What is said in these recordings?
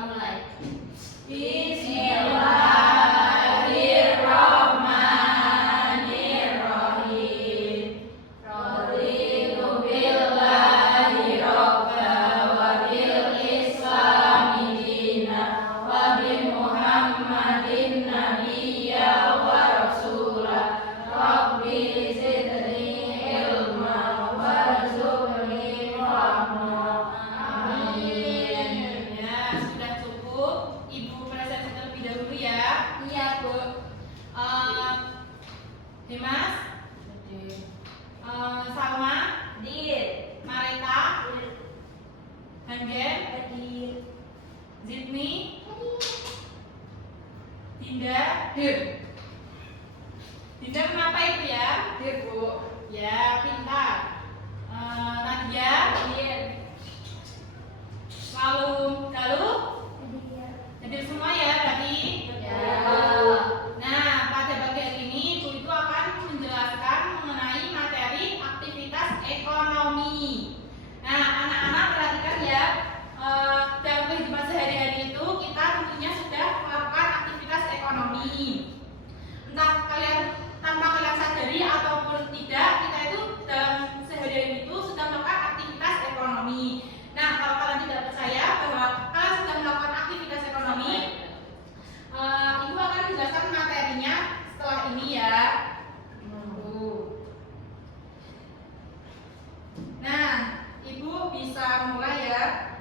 mulai. Bismillahirrahmanirrahim. Raditu billahi robba wa bil islami dina wa bi Muhammadin nabiyya wa rasula. Rabbi zidni ilma warzuqni fahma. Amin. Ya, sudah cukup. Ibu presentasi terlebih dahulu ya. Iya, Bu. Dimas, Salma, Mareta, Hangen, Zidni, Dinda. Dinda kenapa itu ya? Bu. Ya, pintar. Nadia, lalu Galuh, hadir semua ya tadi. Nah, pada bagian ini Ibu itu akan menjelaskan mengenai materi aktivitas ekonomi. Nah, anak-anak perhatikan ya, dalam kehidupan sehari-hari itu kita tentunya sudah melakukan aktivitas ekonomi. Entah kalian tanpa kalian sadari ataupun tidak, kita itu dalam sehari-hari itu sudah melakukan aktivitas ekonomi. Nah, kalau kalian tidak percaya bahwa kalian sudah melakukan aktivitas ekonomi, Ibu akan menjelaskan materinya setelah ini ya. Nah, Ibu bisa mulai ya.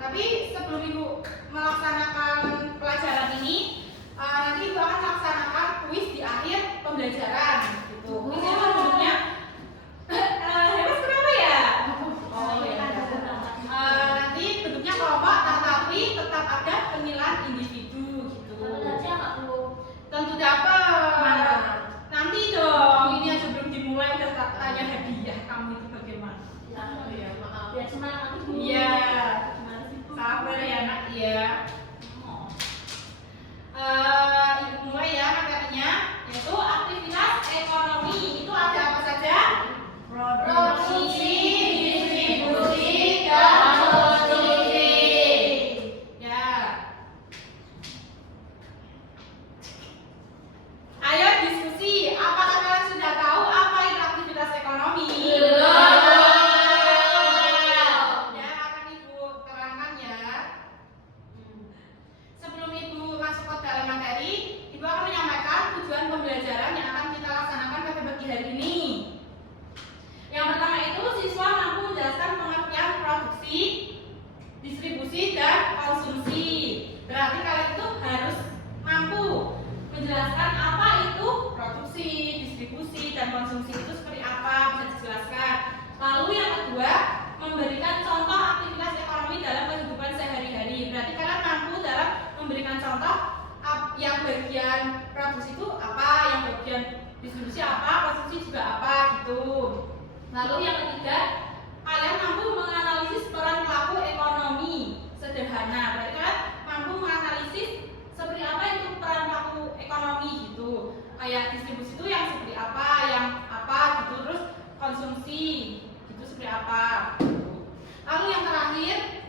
Tapi sebelum Ibu melaksanakan pelajaran ini, nanti Ibu akan melaksanakan kuis di akhir pembelajaran. Gitu. Kuis itu bentuknya hebat kenapa ya? Nanti bentuknya kelompok, tetapi tetap ada penilaian individu gitu. Tentu dapat. Nanti dong, ini aja belum dimulai udah tak tanya hadiah. Kamu itu bagaimana? Biar semangat Ibu. Iya. Sabar ya nak ya. Ibu mulai ya materinya, yaitu aktivitas ekonomi. Itu ada apa saja? Produksi, distribusi, dan konsumsi. Ya. Ayo diskusi. Apakah kalian sudah tahu apa itu aktivitas ekonomi? Ya, akan Ibu terangkan ya. Sebelum Ibu masuk ke dalam materi, Ibu akan menyampaikan tujuan pembelajaran yang akan kita laksanakan pada pagi hari ini. Yang pertama itu siswa mampu menjelaskan pengertian produksi, distribusi, dan konsumsi. Berarti kalian itu harus mampu menjelaskan apa itu produksi, distribusi, dan konsumsi itu seperti apa, bisa dijelaskan. Lalu yang kedua, memberikan contoh aktivitas ekonomi dalam kehidupan sehari-hari. Berarti kalian mampu dalam memberikan contoh yang bagian produksi itu apa, yang bagian distribusi apa, konsumsi juga apa gitu. Lalu yang ketiga, kalian mampu menganalisis peran pelaku ekonomi sederhana. Berarti kalian mampu menganalisis seperti apa itu peran pelaku ekonomi gitu. Kayak distribusi itu yang seperti apa, yang apa gitu, terus konsumsi itu seperti apa gitu. Lalu yang terakhir,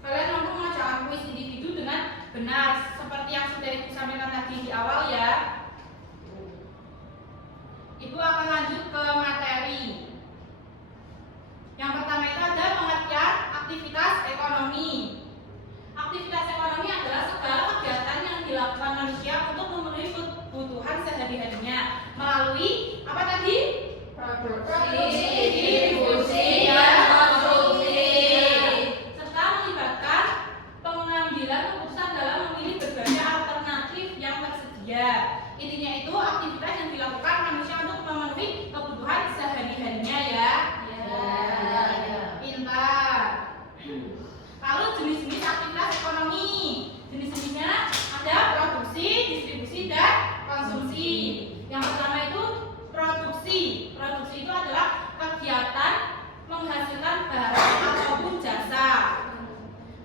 kalian mampu mengerjakan kuis individu dengan benar seperti yang sudah Ibu sampaikan tadi di awal ya. Ibu akan lanjut ke materi. Yang pertama itu ada pengertian aktivitas ekonomi. Aktivitas ekonomi adalah segala kegiatan yang dilakukan manusia untuk memenuhi kebutuhan sehari-harinya melalui apa tadi? Produksi, distribusi, dan konsumsi, serta melibatkan pengambilan keputusan dalam memilih berbagai alternatif yang tersedia. Intinya itu aktivitas yang dilakukan manusia untuk memenuhi kebutuhan sehari-harinya ya. Pintar. Lalu jenis-jenis aktivitas ekonomi. Jenis-jenisnya ada produksi, distribusi, dan konsumsi. Yang pertama itu produksi. Produksi itu adalah kegiatan menghasilkan barang ataupun jasa.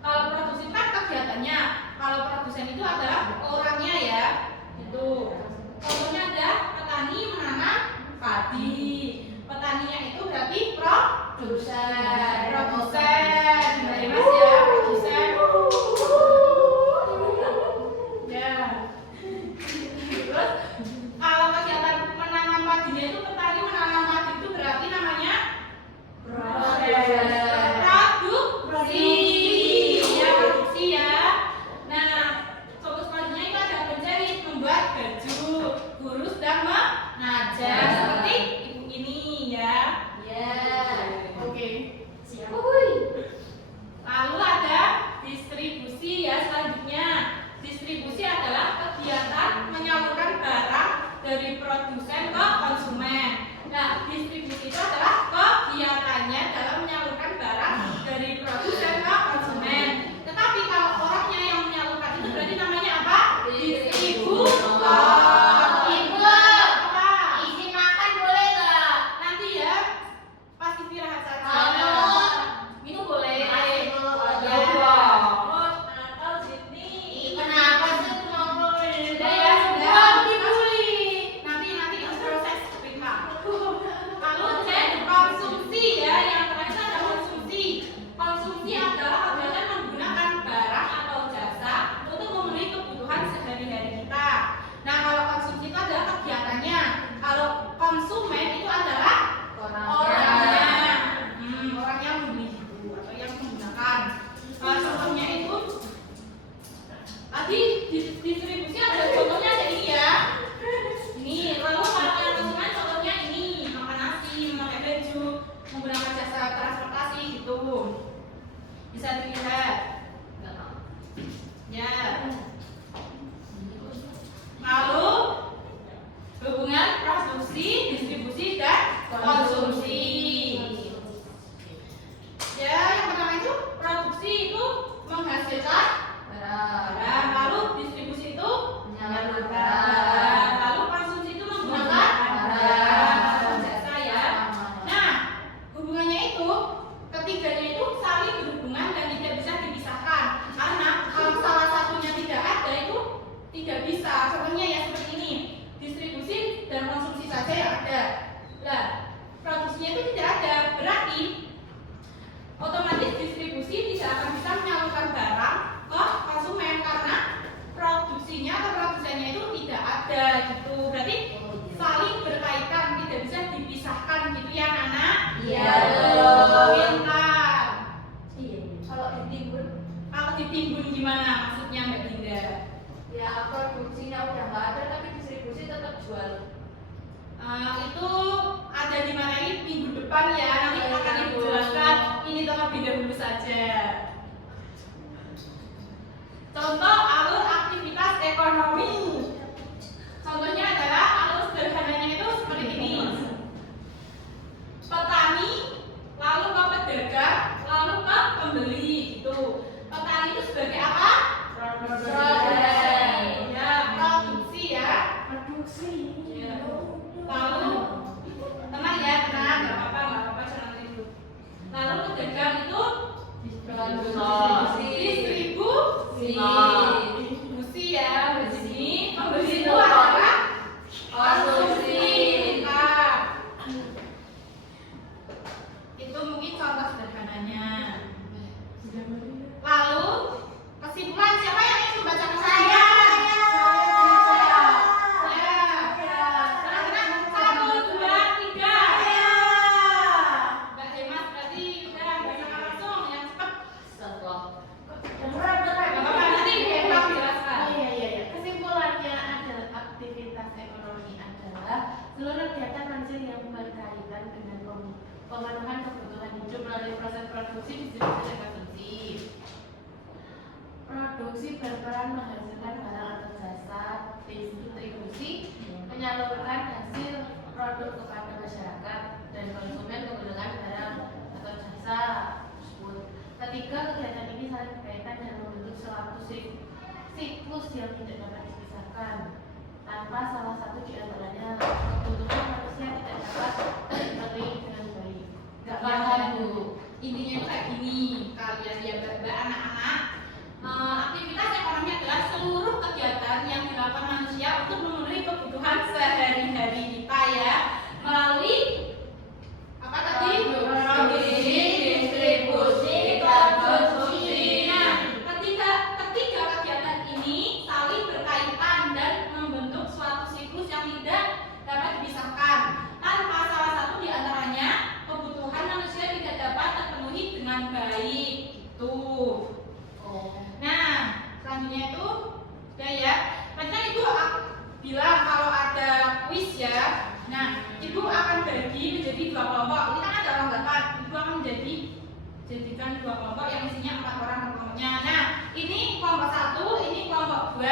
Kalau produksi itu kan kegiatannya. Kalau produsen itu adalah orangnya ya. Itu. Contohnya ada petani menanam padi. Petaninya itu berarti produsen. Dari Mas ya, produsen. Ya. Lalu hubungan produksi, distribusi, dan konsumsi. Ya, yang pertama itu produksi itu menghasilkan barang, lalu distribusi itu menyalurkan barang, lalu konsumsi itu menggunakan barang atau jasa ya. Nah, hubungannya itu ketiganya itu saling berhubungan dan tidak bisa dipisahkan. Karena kalau salah satunya tidak ada itu tidak bisa. Contohnya ya seperti ini, distribusi dan konsumsi saja yang ada. Nah, produksinya itu tidak ada, berarti otomatis distribusi tidak akan bisa menyalurkan barang ke konsumen karena produksinya atau produsennya itu tidak ada gitu. Berarti saling berkaitan, tidak bisa dipisahkan gitu ya anak. Iya. Pintar. Iya. Kalau ditimbun gimana maksudnya Mbak Dinda? Ya produksinya udah nggak ada tapi distribusi tetap jual. Itu ada di mana ini minggu depan ya, nanti akan ibu jelaskan. Ini terlebih dahulu saja. Contoh alur aktivitas ekonomi. Contohnya adalah alur sederhananya itu seperti ini. Petani, lalu ke pedagang, lalu ke pembeli gitu. Petani itu sebagai apa? Produsen. Ya, produksi ya. Ya. Lalu tenang ya, tenang, nggak apa-apa, jangan ribut. Lalu pedagang itu distribusi ya, di sini pembeli itu adalah konsumsi. Nah, itu mungkin contoh sederhananya. Lalu kesimpulan, siapa yang ingin membacakan saya? Seluruh kegiatan manusia yang berkaitan dengan pemenuhan kebutuhan hidup melalui proses produksi, distribusi, dan konsumsi. Produksi berperan menghasilkan barang atau jasa, distribusi menyalurkan hasil produk kepada masyarakat, dan konsumen menggunakan barang atau jasa tersebut. Ketiga kegiatan ini saling berkaitan dan membentuk suatu siklus yang tidak dapat dipisahkan. Tanpa salah satu di antaranya, kebutuhan manusia tidak dapat terpenuhi dengan baik. Gak paham Bu. Intinya itu kayak gini, kalian ya anak-anak. Aktivitas ekonomi adalah seluruh kegiatan yang dilakukan manusia untuk memenuhi kebutuhan sehari-hari kita ya, melalui apa tadi? Produksi, distribusi, dan konsumsi. Nah, ketiga kegiatan ini saling berkaitan dan membentuk suatu siklus yang tidak dapat dipisahkan. Tanpa salah satu di antaranya, kebutuhan manusia tidak dapat terpenuhi dengan baik. Gitu. Nah, selanjutnya itu sudah ya. Tadi kan Ibu bilang kalau ada kuis ya. Nah, Ibu akan bagi menjadi 2 kelompok. Ini kan ada orang 8. Ibu akan jadikan 2 kelompok yang isinya 4 orang kelompoknya. Nah, ini kelompok 1, ini kelompok 2.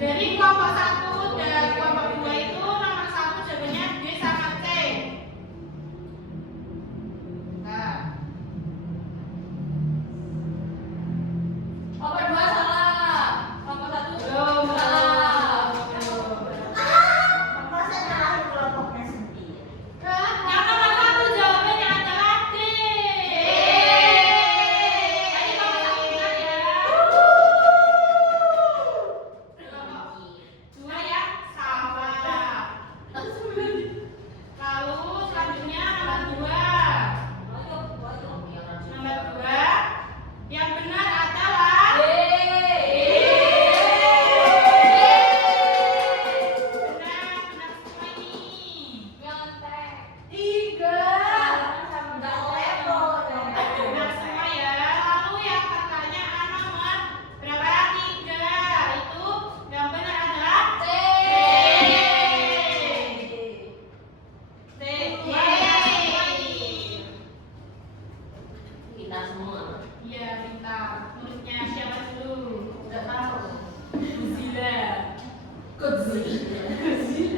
Dari kelompok 1 dan kelompok 2 itu nomor 1 jawabannya B sama C. Nah, Kelompok 2 salah. Kelompok 1 belum. salah. Masa nyalahin kelompoknya sendiri? Yang nomor 1 jawabannya adalah D. Tadi kelompok 1 benar ya. Kelompok 2 yang salah. Lalu selanjutnya nomor 2. Nomor 2 yang benar adalah D. benar semua ini. Nyontek. 3 nggak level dong. Benar semua ya. Lalu yang pertanyaan nomor berapa? 3. Itu yang benar adalah C. C. Yeay. Kita semua. Iya, pintar. Menurutnya siapa dulu? Udah tahu. Zila. Godzilla.